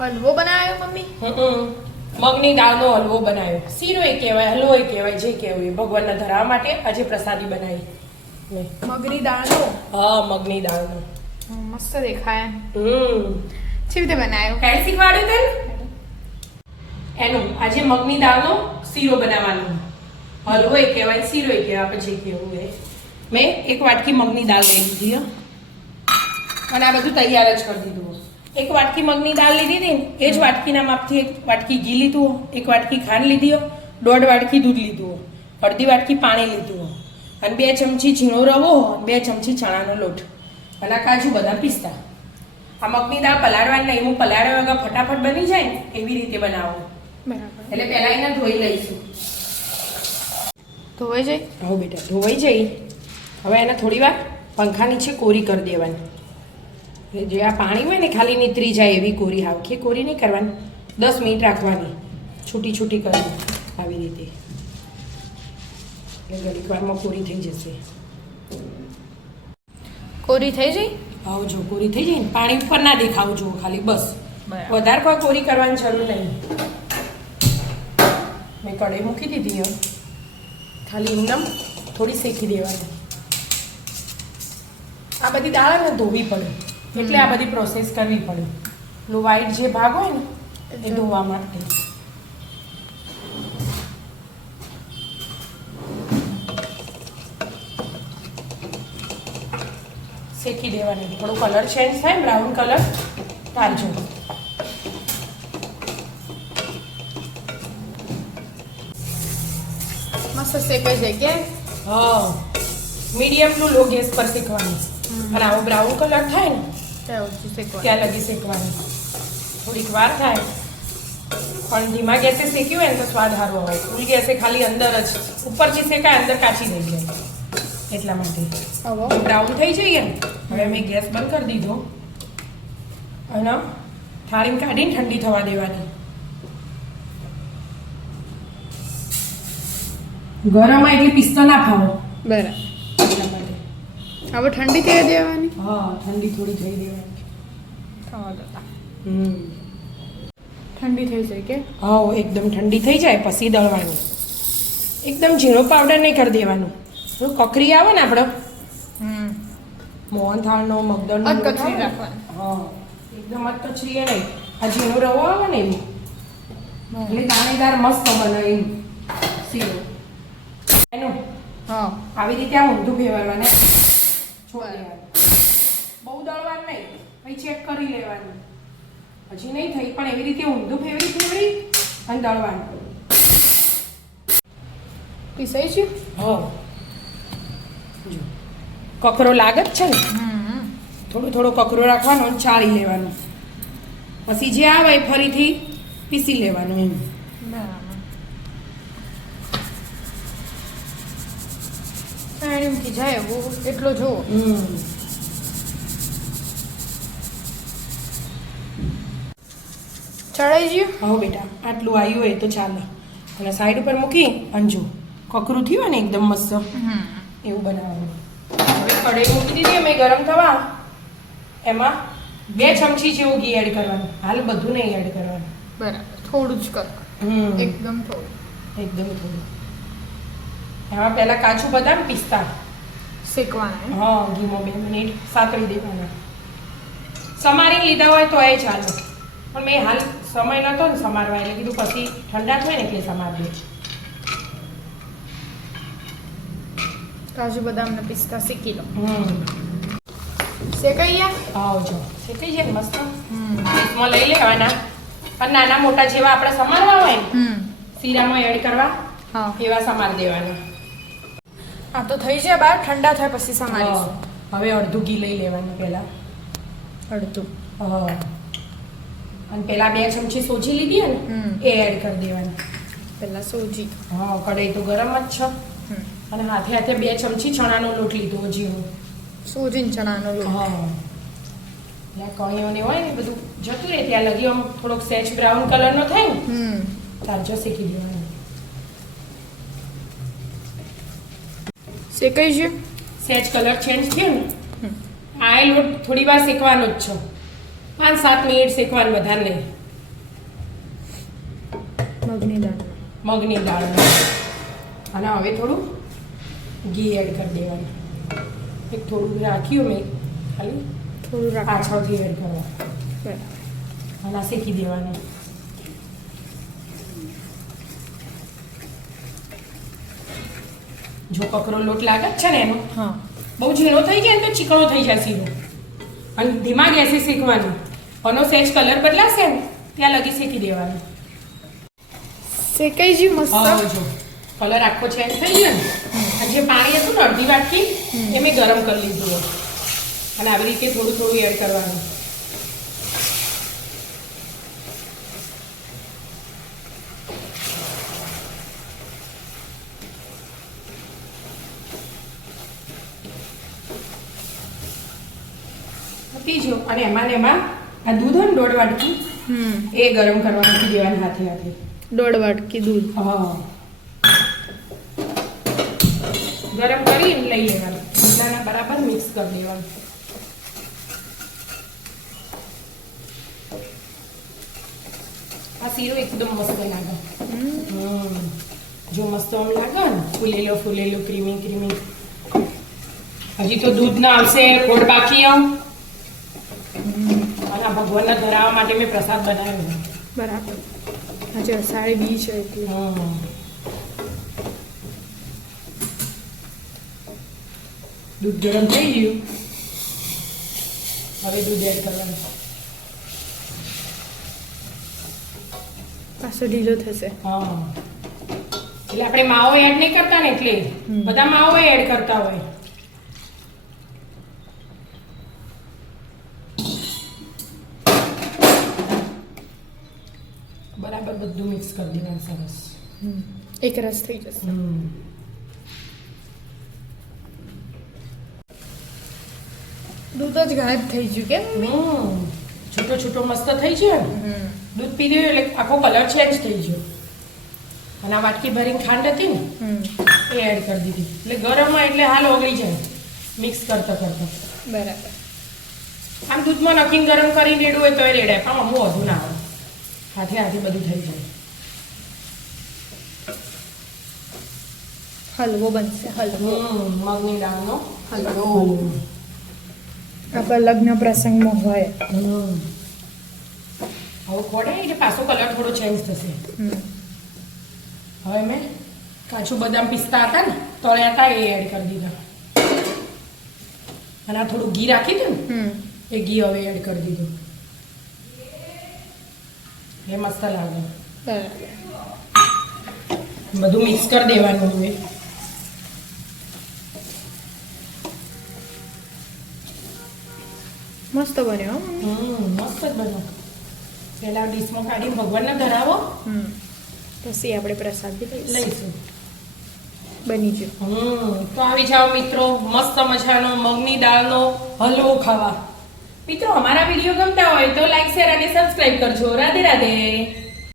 હલવો બનાવ્યો મમ્મી? મગની દાળનો હલવો બનાવ્યો. શીરો એ કહેવાય, હલવો એ કહેવાય, જે કહેવું એ. ભગવાનના ધરાવા માટે આજે પ્રસાદી બનાવી. મગની દાળનો? હા, મગની દાળનો. મસ્ત દેખાય. કેવી રીતે બનાવ્યો? કાંઈ શીખવાડ્યું તને? એનું આજે મગની દાળનો શીરો બનાવવાનો. હલવો એ કહેવાય, શીરો એ કહેવાય, આપણે જે કહેવું એ. મેં એક વાટકી મગની દાળ લઈ લીધી અને આ બધું તૈયાર જ કરી દીધું. એક વાટકી મગની દાળ લીધી હતી ને એ જ વાટકીના માપથી એક વાટકી ઘી લીધું, એક વાટકી ખાંડ લીધી, 1.5 વાટકી દૂધ લીધું, અડધી વાટકી પાણી લીધું અને 2 ચમચી ઝીણો રવો, 2 ચમચી ચણાનો લોટ અને કાજુ બદામ પિસ્તા. આ મગની દાળ પલાળવાની નહીં, હું પલાળ્યા વગર ફટાફટ બની જાય ને એવી રીતે બનાવું. બરાબર. એટલે પહેલા એને ધોઈ લઈશું. ધોવાઈ જાય? હા બેટા, ધોવાઈ જઈ. હવે એને થોડી વાર પંખા નીચે કોરી કરી દેવાની. જે આ પાણી હોય ને ખાલી નીતરી જાય એવી કોરી. હાવખી કોરી નહીં કરવાની, 10 મિનિટ રાખવાની, છૂટી છૂટી કરવાની આવી રીતે. એટલે ઘડીક વારમાં કોરી થઈ જશે. કોરી થઈ જાય? આવો જો કોરી થઈ જાય ને પાણી ઉપર ના દેખાવું જુઓ ખાલી, બસ. વધારે કોઈ કોરી કરવાની જરૂર નહીં. મેં કઢાઈ મૂકી દીધી હવે ખાલી એમનામ થોડી શેકી દેવાની. આ બધી દાળ ને ધોવી પડે એટલે આ બધી પ્રોસેસ કરવી પડે. લો વ્હાઈટ જે ભાગ હોય ને એ ધોવા માટે. શેકી દેવાની. થોડો કલર ચેન્જ થાય, બ્રાઉન કલર તારજો. મસ્ત શેકાઈ જાય કે? હા, મીડિયમ ટુ લો ગેસ પર શેકવાની. અને આવો બ્રાઉન કલર થાય ને ત્યાં લગી શેકવાની. થોડીક વાર થાય પણ ધીમા ગેસે શેક્યું હોય ને તો સ્વાદ સારો હોય. ફૂલ ગેસે ખાલી અંદર જ ઉપરથી શેકાય, અંદર કાચી થઈ જાય એટલા માટે. બ્રાઉન થઈ જઈએ ને હવે મેં ગેસ બંધ કરી દીધો અને થાળીમાં કાઢીને ઠંડી થવા દેવાની. ગરમ એટલે પિસ્તો ના ખાવો. બરાબર. એટલા માટે હવે ઠંડી થઈ દેવાની? હા, ઠંડી થોડી થઈ દેવાની. થવા દેતા. ઠંડી થઈ જાય કે? હા, એકદમ ઠંડી થઈ જાય પછી દળવાનું. એકદમ ઝીણો પાવડર નહીં કરી દેવાનું. કકરી આવે ને આપણો મોહનથાળનો, મગદળનો કચરી રાખવાની. હા, એકદમ જ કચરી નહીં. આ ઝીણો રવો આવે ને એવી એટલે દાણેદાર મસ્ત બને એમ શીરો. એનું આવી રીતે આ ઊંધું ફેરવવાનું, છોડી દેવાનું. બહુ દળવાનું નહીં, પછી ચેક કરી લેવાનું. હજી નહીં થઈ પણ એવી રીતે ઊંધું ફેવરી અને દળવાનું. પીસાઈ છે? હા, જો કકરો લાગે જ છે ને, થોડો કકરો રાખવાનો અને ચાળી લેવાનું. પછી જે આવે એ ફરીથી પીસી લેવાનું એમ. એમથી જાય એટલો જોવો. ચડાઈ ગયું? હા બેટા, આટલું આવ્યું હોય તો ચાલે. અને સાઈડ ઉપર મૂકી અને જો કકરું થયું હોય ને એકદમ મસ્ત એવું બનાવવાનું. હવે કઢાઈ મૂકી દીધી અમે ગરમ થવા. એમાં 2 ચમચી જેવું ઘી એડ કરવાનું. હાલ બધું નહીં એડ કરવાનું. બરાબર, થોડું જ કરવાનું. એકદમ થોડું. એમાં પહેલા કાજુ બદામ પિસ્તા શેકવાના. હા, ઘીમાં 2 મિનિટ સાતળી દેવાના. સમારી લીધા હોય તો એ ચાલે, પણ મેં હાલ સમય નહોતો ને સમારવા એટલે કીધું પછી ઠંડા થાય ને એટલે સમાર દે. કાજુ બદામ ને પિસ્તા શેકી લો. શેકાઈ ગયા? આવજો શેકાઈ જાય મસ્ત. એમાં લઈ લેવાના અને નાના મોટા જેવા આપણે સમારવા હોય ને શીરામાં એડ કરવા એવા સમાર દેવાના. આ તો થઈ જાય બહાર, ઠંડા થાય પછી સમારીશું. હવે અડધું ઘી લઈ લેવાનું પહેલા. અડધું? હા. અને પેલા 2 ચમચી સોજી લીધી ને એ એડ કરી દેવાની. પેલા સોજી? હા, કઢાઈ તો ગરમ જ છે. અને હાથે હાથે 2 ચમચી ચણાનો લોટ લીધો ઝીણો. સોજી ને ચણાનો લોટ? હા. ત્યાં કણીઓને હોય ને બધું જતું રહે ત્યાં લગી આમ થોડોક સેજ બ્રાઉન કલરનો થાય ને તાજો શેકી દેવાનો. શેકાઈ છે? સેજ કલર ચેન્જ થયો ને આ લોટ થોડી વાર શેકવાનો જ છે. 5-7 મિનિટ શેકવાનું, વધારે નહીં. મગની દાળ મગની દાળનો. અને હવે થોડું ઘી એડ કરી દેવાનું. એક થોડું રાખ્યું મેં ખાલી થોડું રાખવાનું પાછળથી એડ કરવા બરાબર અને આ શેકી દેવાનું. જો કકરો લોટ લાગે જ છે ને એનો હા બહુ ઝીણો થઈ જાય ને તો ચીકણો થઈ જાય સીધો. અને ધીમા ગેસે શેકવાનું. આનો સહેજ કલર બદલાશે ને ત્યાં લગી શેકી દેવાનું. શેકાઈ જી મસ્ત હવે જો કલર આખો ચેન્જ થઈ ગયો ને અને જે પાણી હતું ને અડધી વાટકી એ મેં ગરમ કરી લીધું હોય. અને આવી રીતે થોડું થોડું એડ કરવાનું. પીજો અને એમાં ને એમાં આ દૂધ હોય ને 1.5 વાટકી એ ગરમ કરવા મૂકી દેવાનું હાથે હાથે. 1.5 વાટકી દૂધ હા ગરમ કરીને લઈ લેવાનું. બધાના બરાબર મિક્સ કરી દેવાનું. આ શીરો એકદમ મસ્ત લાગે. જો મસ્ત આમ લાગે ને ફૂલેલો ફૂલેલો ક્રીમી ક્રીમી. હજી તો દૂધ ના આવશે ગોળ બાકી આવ. અને આ ભગવાનના ધરાવવા માટે મેં પ્રસાદ બનાવ્યો છે. બરાબર આજે અષાઢી બીજ છે એટલે દૂધ ગરમ થઈ ગયું. હવે દૂધ એડ કરવાનું. પાછો ઢીલો થશે હા એટલે આપણે માવો એડ નહીં કરતા ને એટલે બધા માવો એડ કરતા હોય. બરાબર બધું મિક્સ કરી દેવાનું સરસ. એક રસ થઈ જશે દૂધ જ ગાયબ થઈ ગયું કેમ છૂટો છૂટો મસ્ત થઈ ગયો ને દૂધ પી ગયું એટલે આખો કલર ચેન્જ થઈ ગયો. અને આ વાટકી ભરીને ખાંડ હતી ને એ એડ કરી દીધી એટલે ગરમમાં એટલે હાલ ઓગળી જાય મિક્સ કરતા કરતા. બરાબર આમ દૂધમાં નખીને ગરમ કરી રેડવું હોય તો એ રેડાય પણ અમુક વધુ ના આવે. હાથે હાથે બધું થઈ જાય. હલવો બનશે હલવો મગની દાળનો હલવો આપણા લગ્ન પ્રસંગમાં હોય હવે ખોડે એટલે પાછો કલર થોડો ચેન્જ થશે. હવે મેં કાચું બદામ પિસ્તા હતા ને તળ્યા હતા એ એડ કરી દીધા. અને આ થોડું ઘી રાખી હતું ને એ ઘી હવે એડ કરી દીધું. એ મસ્ત લાગે. બધું મિક્સ કરી દેવાનું હવે. મસ્ત બન્યો મસ્ત જ બન્યો. પહેલા ડીશમાં કાઢીને ભગવાનને ધરાવો પછી આપણે પ્રસાદ બી લઈશું. બની ગયું તો આવી જાઓ મિત્રો મસ્ત મજાનો મગની દાળનો હલવો ખાવા. મિત્રો અમારા વિડીયો ગમતા હોય તો લાઈક શેર અને સબસ્ક્રાઇબ કરજો. રાધે રાધે.